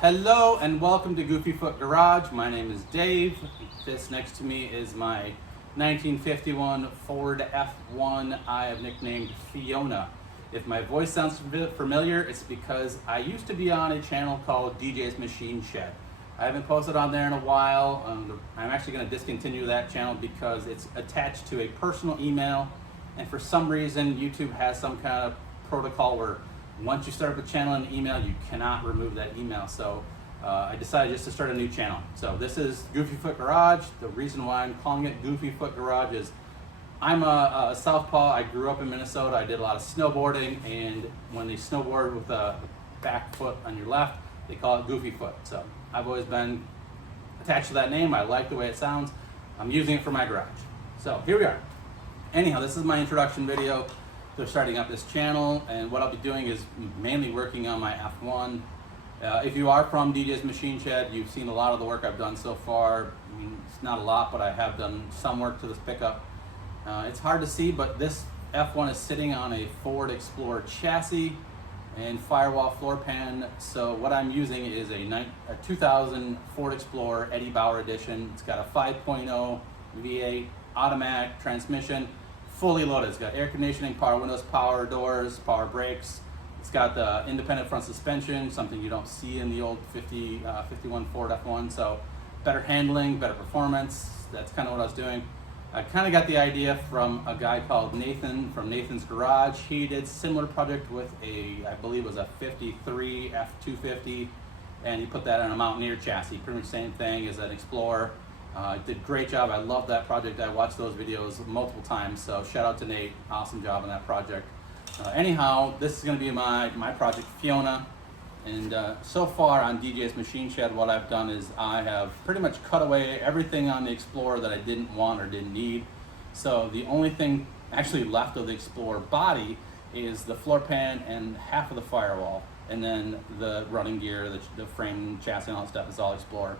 Hello and welcome to Goofy Foot Garage. My name is Dave. This next to me is my 1951 Ford F1 I have nicknamed Fiona. If my voice sounds familiar, it's because I used to be on a channel called DJ's Machine Shed. I haven't posted on there in a while. I'm actually going to discontinue that channel because it's attached to a personal email, and for some reason YouTube has some kind of protocol where once you start up a channel and email, you cannot remove that email. So I decided just to start a new channel. So this is Goofy Foot Garage. The reason why I'm calling it Goofy Foot Garage is I'm a southpaw. I grew up in Minnesota. I did a lot of snowboarding, and when they snowboard with the back foot on your left, they call it Goofy Foot. So I've always been attached to that name. I like the way it sounds. I'm using it for my garage. So here we are. Anyhow, this is my introduction video. They're starting up this channel, and what I'll be doing is mainly working on my F1. If you are from DJ's Machine Shed, you've seen a lot of the work I've done so far. I mean, it's not a lot, but I have done some work to this pickup. It's hard to see, but this F1 is sitting on a Ford Explorer chassis and firewall floor pan. So what I'm using is a 2000 Ford Explorer Eddie Bauer edition. It's got a 5.0 V8 automatic transmission. Fully loaded. It's got air conditioning, power windows, power doors, power brakes. It's got the independent front suspension, something you don't see in the old 51 Ford F1. So better handling, better performance. That's kind of what I was doing. I kind of got the idea from a guy called Nathan from Nathan's Garage. He did similar project with I believe it was a 53 F250, and he put that on a Mountaineer chassis. Pretty much the same thing as an Explorer. Did a great job. I love that project. I watched those videos multiple times, so shout out to Nate. Awesome job on that project. Anyhow, this is going to be my project, Fiona. And so far on DJ's Machine Shed, what I've done is I have pretty much cut away everything on the Explorer that I didn't want or didn't need. So the only thing actually left of the Explorer body is the floor pan and half of the firewall. And then the running gear, the frame, chassis, and all that stuff is all Explorer.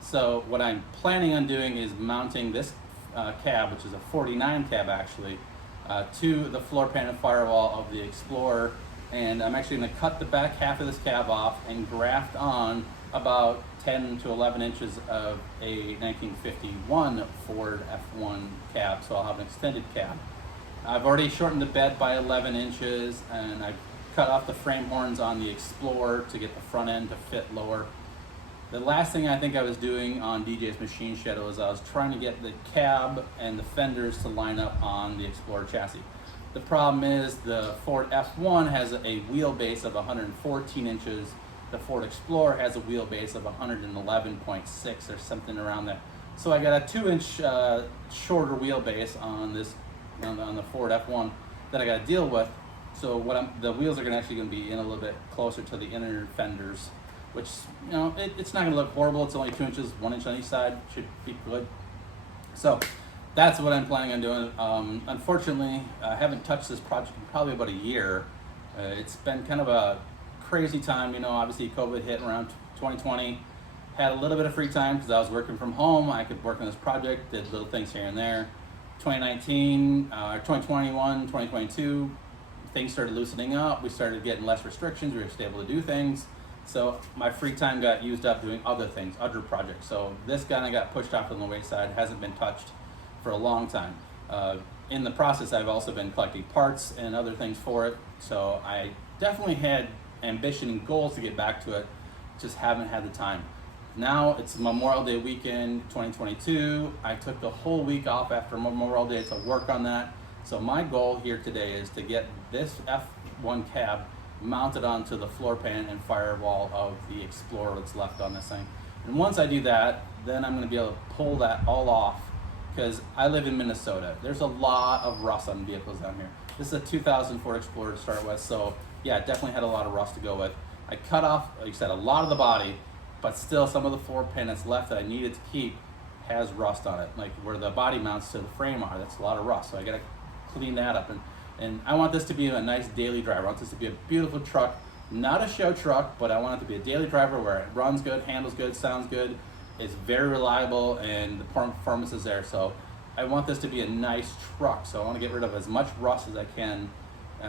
So what I'm planning on doing is mounting this cab, which is a 49 cab actually, to the floor pan and firewall of the Explorer. And I'm actually going to cut the back half of this cab off and graft on about 10 to 11 inches of a 1951 Ford F1 cab. So I'll have an extended cab. I've already shortened the bed by 11 inches, and I've cut off the frame horns on the Explorer to get the front end to fit lower. The last thing I think I was doing on DJ's Machine Shed was I was trying to get the cab and the fenders to line up on the Explorer chassis. The problem is the Ford F1 has a wheelbase of 114 inches. The Ford Explorer has a wheelbase of 111.6 or something around there. So I got a 2-inch shorter wheelbase on the Ford F1 that I got to deal with. So the wheels are actually going to be in a little bit closer to the inner fenders, which, you know, it's not going to look horrible. It's only 2 inches, 1 inch on each side. Should be good. So that's what I'm planning on doing. Unfortunately, I haven't touched this project in probably about a year. It's been kind of a crazy time. You know, obviously COVID hit around 2020. Had a little bit of free time because I was working from home. I could work on this project, did little things here and there. 2019, 2021, 2022, things started loosening up. We started getting less restrictions. We were still able to do things. So my free time got used up doing other things, other projects. So this kind of got pushed off on the wayside, hasn't been touched for a long time. In the process, I've also been collecting parts and other things for it. So I definitely had ambition and goals to get back to it, just haven't had the time. Now it's Memorial Day weekend 2022. I took the whole week off after Memorial Day to work on that. So my goal here today is to get this F1 cab mounted onto the floor pan and firewall of the Explorer that's left on this thing. And once I do that, then I'm going to be able to pull that all off, because I live in Minnesota. There's a lot of rust on vehicles down here. This is a 2000 Ford Explorer to start with, so yeah, definitely had a lot of rust to go with. I cut off, like I said, a lot of the body, but still some of the floor pan that's left that I needed to keep has rust on it, like where the body mounts to the frame are. That's a lot of rust, so I got to clean that up. And I want this to be a nice daily driver. I want this to be a beautiful truck, not a show truck, but I want it to be a daily driver where it runs good, handles good, sounds good, is very reliable, and the performance is there. So I want this to be a nice truck. So I want to get rid of as much rust as I can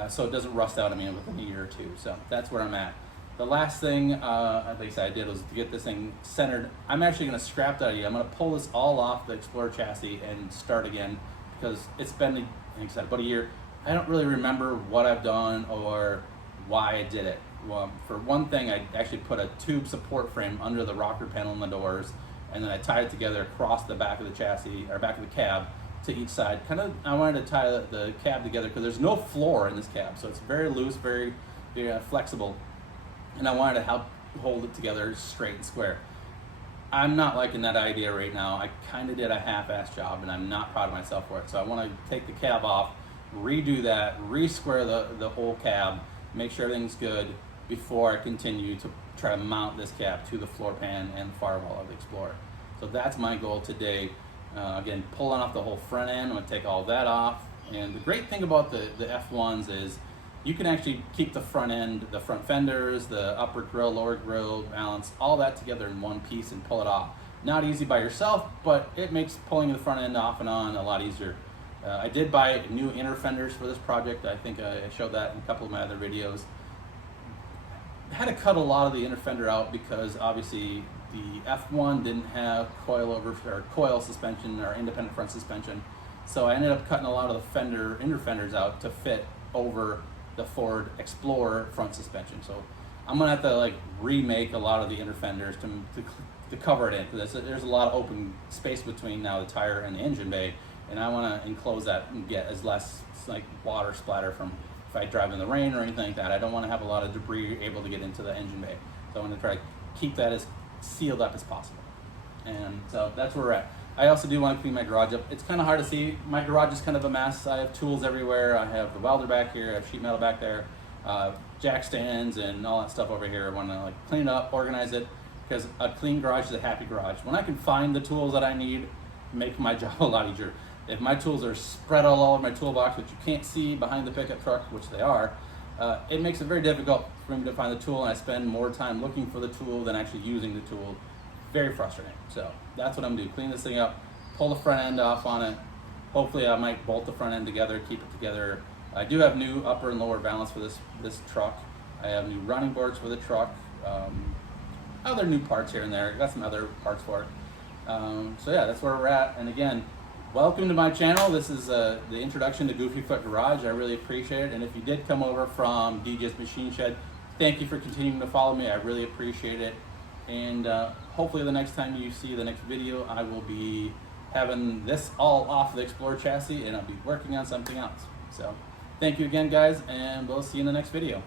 so it doesn't rust out on me within a year or two. So that's where I'm at. The last thing, at least I did, was to get this thing centered. I'm actually going to scrap that idea. I'm going to pull this all off the Explorer chassis and start again, because it's been, like I said, about a year. I don't really remember what I've done or why I did it. Well, for one thing, I actually put a tube support frame under the rocker panel in the doors, and then I tied it together across the back of the chassis, or back of the cab, to each side. I wanted to tie the cab together because there's no floor in this cab, so it's very loose, very flexible, and I wanted to help hold it together straight and square. I'm not liking that idea right now. I kind of did a half-ass job, and I'm not proud of myself for it. So I want to take the cab off, redo that, re-square the whole cab, make sure everything's good before I continue to try to mount this cab to the floor pan and the firewall of the Explorer. So that's my goal today. Again, pulling off the whole front end. I'm going to take all that off. And the great thing about the F1s is you can actually keep the front end, the front fenders, the upper grille, lower grille, balance, all that together in one piece and pull it off. Not easy by yourself, but it makes pulling the front end off and on a lot easier. I did buy new inner fenders for this project. I think I showed that in a couple of my other videos. I had to cut a lot of the inner fender out because obviously the F1 didn't have coil suspension or independent front suspension. So I ended up cutting a lot of the inner fenders out to fit over the Ford Explorer front suspension. So I'm gonna have to remake a lot of the inner fenders to cover it in, because there's a lot of open space between now the tire and the engine bay, and I want to enclose that and get as less water splatter from if I drive in the rain or anything like that. I don't want to have a lot of debris able to get into the engine bay, so I want to try to keep that as sealed up as possible. And so that's where we're at. I also do want to clean my garage up. It's kind of hard to see. My garage is kind of a mess. I have tools everywhere. I have the welder back here. I have sheet metal back there, jack stands, and all that stuff over here. I want to clean it up, organize it, because a clean garage is a happy garage. When I can find the tools that I need, make my job a lot easier. If my tools are spread all over my toolbox, which you can't see behind the pickup truck, which they are, it makes it very difficult for me to find the tool, and I spend more time looking for the tool than actually using the tool. Very frustrating. So that's what I'm gonna do. Clean this thing up, pull the front end off on it. Hopefully I might bolt the front end together, keep it together. I do have new upper and lower balance for this truck. I have new running boards for the truck. Other new parts here and there. Got some other parts for it. So yeah, that's where we're at. And again, welcome to my channel. This is the introduction to Goofy Foot Garage. I really appreciate it. And if you did come over from DJ's Machine Shed, thank you for continuing to follow me. I really appreciate it. And hopefully the next time you see the next video, I will be having this all off the Explorer chassis, and I'll be working on something else. So thank you again, guys, and we'll see you in the next video.